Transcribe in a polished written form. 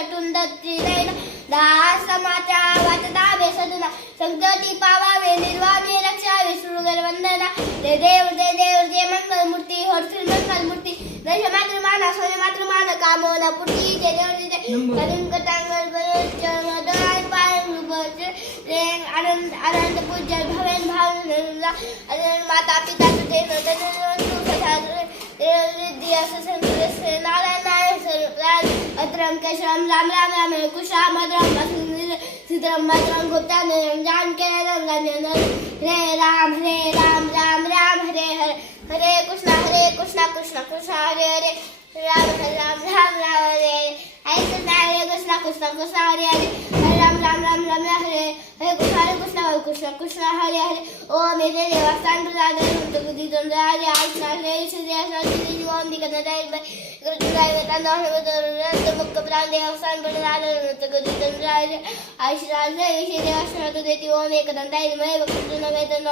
नटून दत्ती नैन दासमात्रा वाचता बेसदुना संतती पावावे निर्वाणी रक्षावे सुरुगर वंदना जय देव जय मंगल मूर्ती हर्षिल मंगल मूर्ती दश मातृमाना सोने मातृमान कामोना पुटी जय देव जय कलिंग टांगल बलचरण दराय पायन रुबज रेंग आनंद आनंद पूज्य भवेन भावना आनंद माता पिता तुझे नंदन तू सदा विद्या संस्कृत नारायण नारायण अत्रम केशवम राम राम राम कुशा मधुरम सिद्धम मधुरम गुप्तानंदम जानके रंगन हरे राम राम राम हरे हरे हरे कृष्णा कृष्णा कृष्णा हरे हरे राम राम हरे हरे कृष्णा कृष्णा हरे हरे हरे राम हरे हरे कृष्णा हरे हरे ओम मेरे देवस्थान प्रदान गुदितम राज आत्मा हरे श्री ओम दिगंधराय गुरुदाय वेदांत हरे मुक्त प्राण देवस्थान प्रदान गुदितम राज आयुष राज विषय देवस्थान देती ओम एकदंताय मय भक्त वेदन